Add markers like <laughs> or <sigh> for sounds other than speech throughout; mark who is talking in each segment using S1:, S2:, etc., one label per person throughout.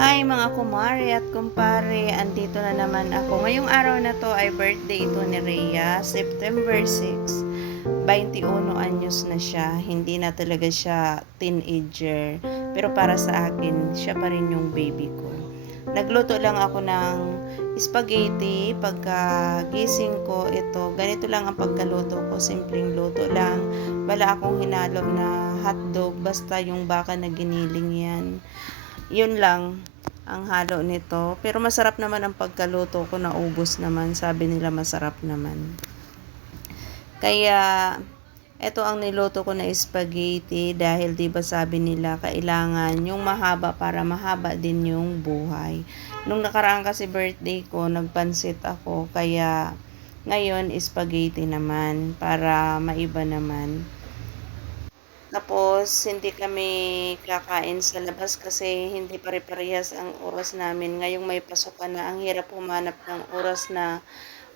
S1: Hi mga kumare at kumpare, andito na naman ako. Ngayong araw na to ay birthday ito ni Rhea, September 6. 21 anyos na siya, hindi na talaga siya teenager. Pero para sa akin, siya pa rin yung baby ko. Nagluto lang ako ng spaghetti pagka gising ko ito. Ganito lang ang pagkaluto ko, simpleng luto lang. Wala akong hinalo na hotdog, basta yung baka na giniling yan yun lang ang halo nito. Pero masarap naman ang pagkaluto ko, naubos naman. Sabi nila masarap naman. Kaya, ito ang niluto ko na spaghetti dahil 'di ba sabi nila kailangan yung mahaba para mahaba din yung buhay. Nung nakaraan kasi birthday ko, nagpansit ako kaya ngayon spaghetti naman para maiba naman. Tapos, hindi kami kakain sa labas kasi hindi pare-parehas ang oras namin. Ngayong may pasukan na, ang hirap humanap ng oras na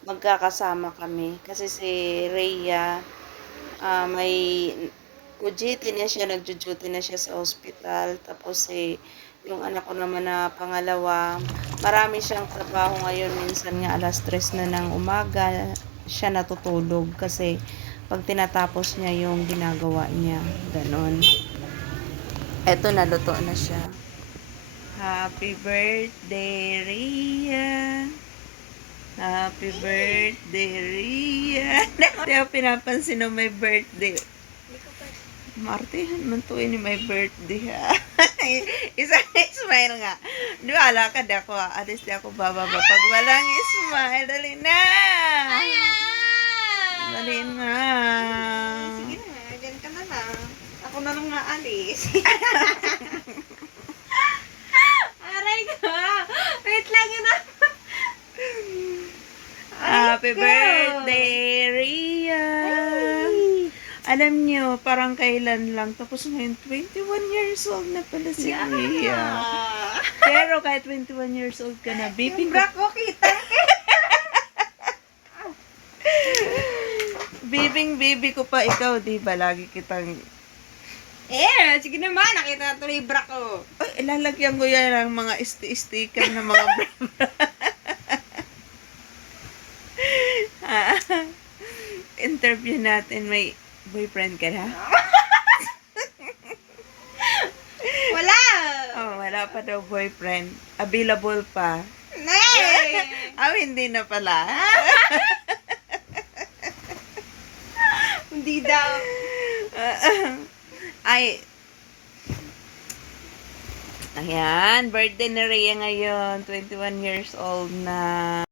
S1: magkakasama kami. Kasi si Rhea, ah, may kujiti na siya, nagjujuti na siya sa ospital. Tapos eh, yung anak ko naman na pangalawa, marami siyang trabaho ngayon. Minsan nga alas 3 na ng umaga, siya natutulog kasi pag tinatapos niya yung ginagawa niya. Ganon. Eto, naluto na siya. Happy birthday, Rhea. Happy birthday, Rhea. <laughs> Hindi ako pinapansin na may birthday. Marte, man to ini may birthday ha. <laughs> Isa smile nga. Di ba, alakad ako ha. Alis di ako bababa. Pag walang smile, dali na. Dali na.
S2: Sige na, dyan ka na lang. Ako na lang naalis. <laughs> Aray ko! Wait lang yun ah.
S1: Happy
S2: ko.
S1: birthday.
S2: Ay.
S1: Alam niyo, parang kailan lang. Tapos ngayon, 21 years old na pala si Rhea. <laughs> Pero kahit 21 years old ka na,
S2: Yung
S1: bibing
S2: bra ko kita.
S1: Bibing bibi ko pa ikaw, di ba? Lagi kitang,
S2: Eh, sige naman. Nakita na tuloy yung bra ko.
S1: ay, ilalagyan ko yan ng mga sti-sticker ng mga bra. <laughs> Interview natin, may boyfriend ka na? <laughs>
S2: Wala!
S1: Oh, wala pa daw boyfriend. Available pa.
S2: Nay! <laughs>
S1: Ah, hindi na pala.
S2: Hindi daw. <laughs>
S1: Ay. Ayan, birthday ni Rhea ngayon. 21 years old na.